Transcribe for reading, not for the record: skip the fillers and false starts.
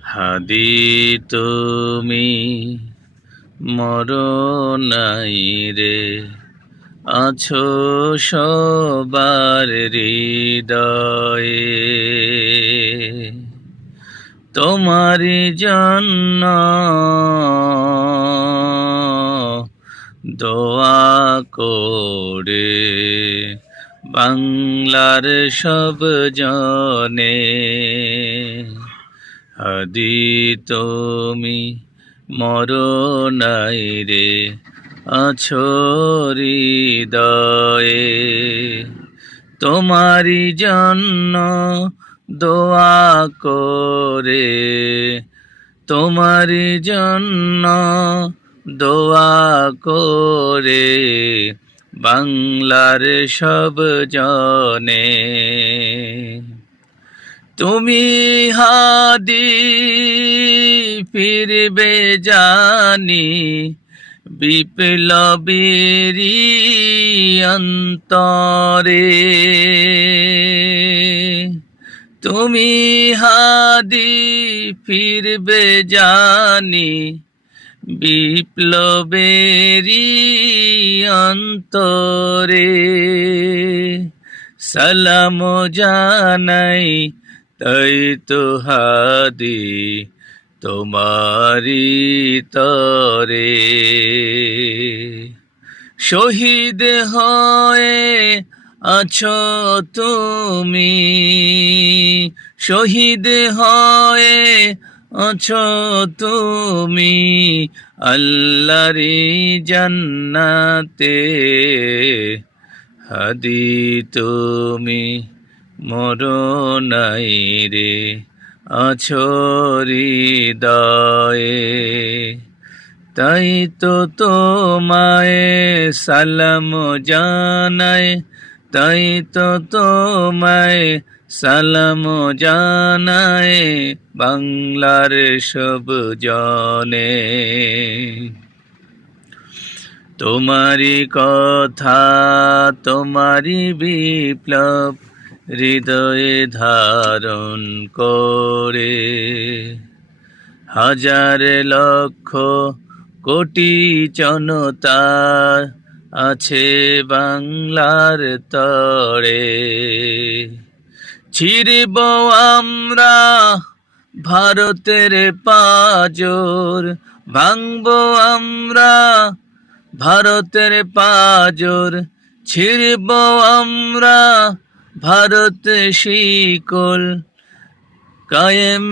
হাদি তুমি মরণাই রে, আছো সবার হৃদয়ে। তোমারি জন্য দোয়া করে বাংলার সব জনে। হাদি তুমি মরণাই রে, আছো হৃদয়ে। তোমারি জন্য দোয়া করে, তোমারি জন্য দোয়া করে বাংলার সব জনে। তুমি হাদি ফিরবে জানি, বিপ্লবীরি অন্তরে। তুমি হাদি ফিরবে জানি, বিপ্লবেরি অন্তরে। সালাম জানাই তাই তো হাদি তোমারি তরে। শহীদ হয়ে আছো তুমি, শহীদ হয়ে আছো তুমি আল্লাহরি জান্নাতে। হাদি তুমি মরণাই রে, আছো হৃদয়ে। তাই তো তোমায় সালাম জানাই, তাই তো তোমায় সালাম জানাই বাংলার সব জনে। তোমারি কথা, তোমারি বিপ্লব হৃদয়ে ধারণ করে হাজার লক্ষ কোটি জনতা আছে বাংলার তরে। ছিড়ব আমরা ভারতের পাঁজর, ভাঙব আমরা ভারতের পাঁজর, ছিড়ব আমরা ভারত শিকল, কায়েম